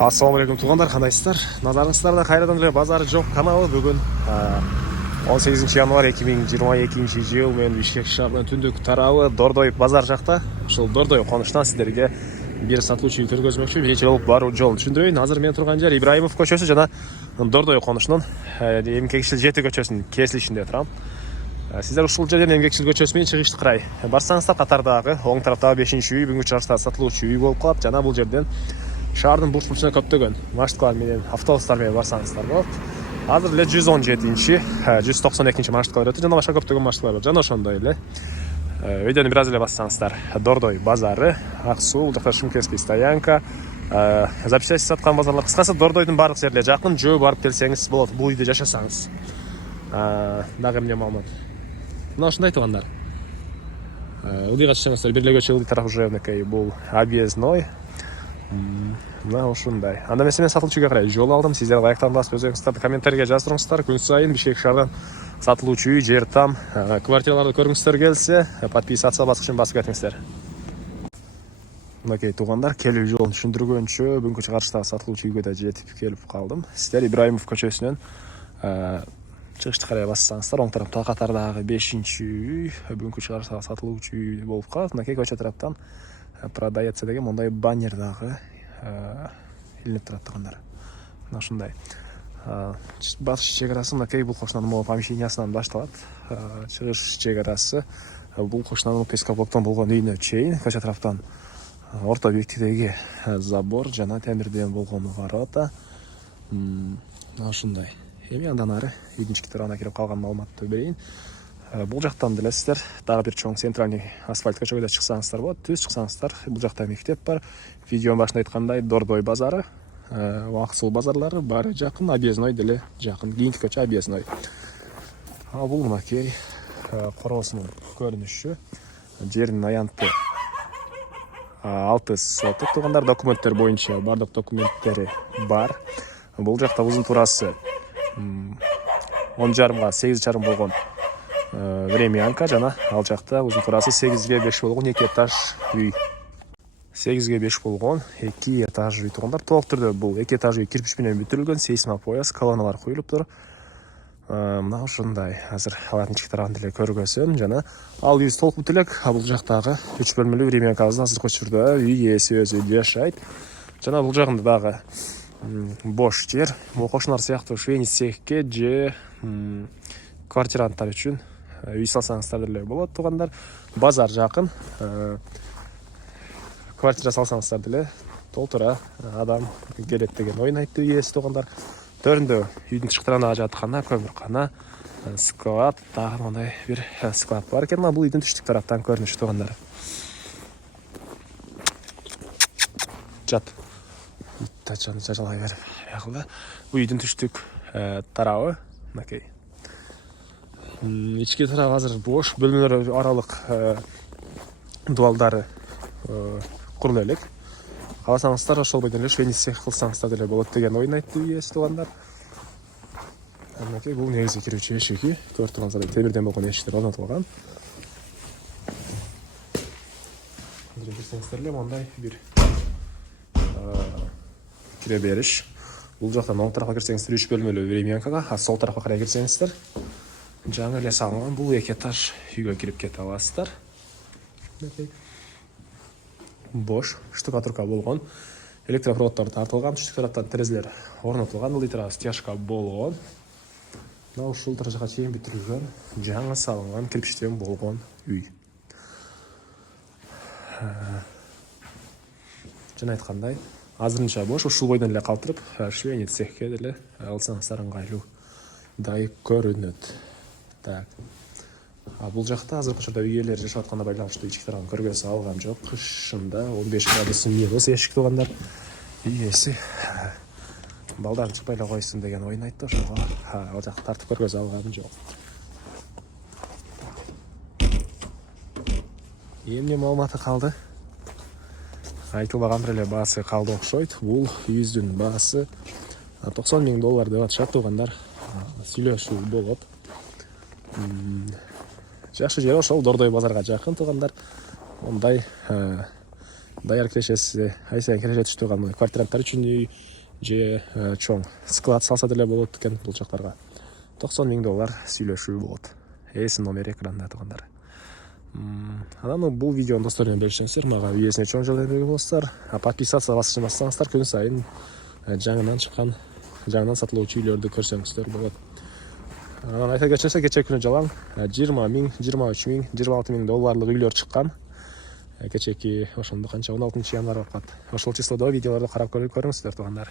Ассалаумағалейкум туғандар, қандайсыздар? Назарыңыздарда қайрадан эле базары жоқ каналы бүгін 18 январь 2022 жыл мен Бишкек шаарынын түндүк тарабы Дордой базар жакта. Ошол Дордой конуштан сиздерге бир сатылуучу үй көргөзмөкчү. Биринчи болуп баруу жолун түшүндүрөйүн. Азыр мен турган жер Ибраимов көчөсү жана Дордой конуштун Эмкекшил 7 көчөсүнүн кесилишинде турам. Сиздер ушул жерден Эмкекшил көчөсү менен чыгышты карай барсаңыздар, катардагы оң тараптагы 5-үй бүгүнкү чыгышта сатылуучу үй болуп калат. Жана бул жерден шаардын бурч бурчуна көптөгөн маршруткалар менен автобустар менен барсаңыздар болот. Азыр эле 117-192 маршруткалар өтөт, жана башка көптөгөн маршруткалар бар. Жана ошондой эле видеону бир аз эле бассаңыздар, Дордой базары, Ак суу, бул жакта Шымкентский стоянка, запчасть саткан базарлар. Кыскасы Дордойдун баардык жерлери жакын, жөө барып келсеңиз болот. Бул үйдө жашасаңыз. Дагы эмне маалымат? Мына ушундай туугандар. Ылдыйга чыксаңыздар, бир эле көчө ылдый тарап уже мынакей бул объездной. Мына ушундай. Анда мен сатылуучуга карай жол алдым. Сиздер ылайыктан басып өзүңүздөрдү комментарийге жаздырыңыздар. Күн сайын Бишкек шаарынан сатылуучу үй, жер там, квартираларды көргүңүздөр келсе, подписаться баскычын басып кетиңиздер. Мынакей туугандар, келүү жолун түшүндүргөнчө бүгүнкү чыгарыштагы сатылуучу үйгө да жетип келип калдым. Сиздер Ибраимов көчөсүнөн чыгышты карай бассаңыздар, оң тараптагы катардагы 5-үй бүгүнкү чыгарыштагы сатылуучу үй болуп калат. Мынакей көчө тараптан продается деген мондай баннер дагы илинип турат туугандар. Мына ушундай. Батыш чек арасы мынакей бул кошунанын могу помещениясынан башталат. Чыгыш чек арасы бул кошунанын пескоблоктон болгон үйүнө чейин, көчө тараптан орто бийликтиги забор жана темирден болгон ворота. Мына ушундай. Эми андан ары үйдүн ички тарабына кирип калган маалыматты берейин. Бул жактан делесиздер, дагы бир чоң центральный асфальт көчөгө да чыксаңыздар болот. Түз чыксаңыздар, бул жакта мектеп бар. Видеонун башында айткандай, Дордой базары, Ак суу базарлары баары жакын, объездной деле жакын. Кийинки көчө объездной. Бул мынакей короосунун көрүнүшү. Жердин аянты 6 соток туугандар, документтер боюнча бардык документтери бар. Бул жакта узун турасы 10,5-га 8,5 болгон времянка, жана ал жакта узун турасы 8-ге 5 болгон 2 этаж үй. 8-ге 5 болгон 2 этаж үй туугандар. Толук түрдө бул 2 этаж үй кирпич менен бүтүрүлгөн, сейсмопояс, колонналар коюлуп тур. Мына ушундай. Азыр алардын ички тарабын деле көргөзөм, жана ал үйүбүз толук бүтө элек. Бул жактагы 3 бөлмөлүү времянкабызды азыркы учурда үй ээси өзү жашайт. Жана бул жагында дагы бош жер. Бул кошуналар сыяктуу швейный цехке же квартиранттар үчүн үй салсаңыздар деле болот туугандар. Базар жакын. Квартира салсаңыздар деле толтура адам келет деген оюн айтты үй ээси туугандар. Төрүндө үйдүн тышкы жаткана, көмүркана, склад, дагы мындай бир склад бар экен. Бул үйдүн түштүк тараптан көрүнүшү туугандар. Жат. Тачаны жажалай берип, ягылды. Бул үйдүн түштүк тарабы, мынакей. Ички тарабы азыр бош, бөлмөлөр аралык дуалдары курулуп элек. Кааласаңыздар, ошол бойдон эле швейный цех кылсаңыздар деле болот деген оюн айтты үй ээси туугандар. Мынакей бул негизги кирүүчү эшиги, көрүп турганыңыздай темирден болгон эшиктер орнотулган. Көрсөңүздөр эле мондай бир кире бериш. Бул жактан оң тарапка кирсеңиздер 3 бөлмөлүү времянкага, сол тарапка карай кирсеңиздер жаңы эле салынган бул 2 этаж үйгө кирип кете аласыздар. Бош, штукатурка болгон, электропроводдор тартылган, түштүк тараптан терезелер орнотулган, ылдый тарабы стяжка болгон. Мына ушул жака чейин бүтүрүлгөн, жаңы салынган кирпичтен болгон үй. Жана айткандай, азырынча бош, ушул бойдон эле калтырып, швейный цехке деле алсаңыздар ыңгайлуу дай көрүнөт. Так. Бул жакта азыркы учурда үй ээлери жашап атканда байланыштуу ички тарабын көргөзө алгам жок. Кышында 15 градус минус эшик туугандар. Үй ээси балдарын чыкпай эле койсун деген оюн айтты, ошого ал жакты тартып көргөзө алгам жок. Эмне маалыматы калды? Айтылбаган бир эле баасы калды окшойт. Бул үйүздүн баасы $90,000 деп атышат туугандар. Сүйлөшүү болот. Жакшы жер ошол Дордой базарга жакын туугандар. Ондай даяр кирешеси ай сайын киреше түшүп турган квартиранттар үчүн үй же чоң склад салса деле болот экен бул жактарга. $90,000 сүйлөшүү болот. Эсин номери экранда тургандар. Анан бул видеону достор менен бөлүшсөңүздөр, мага үйөсүнө чоң жолдоо болсоңуздар, подписаться баспасаңыздар күн сайын жаңынан чыккан, жаңынан сатылуучу үйлөрдү көрсөңүздөр болот. Анан айта кетсек, кече күнү жалаң $20,000, $23,000, $26,000 үйлөр чыккан. Кечеки ошондо канча 16 январь баркат. Ошол числодо видеолорду карап көрүңүздөр туугандар.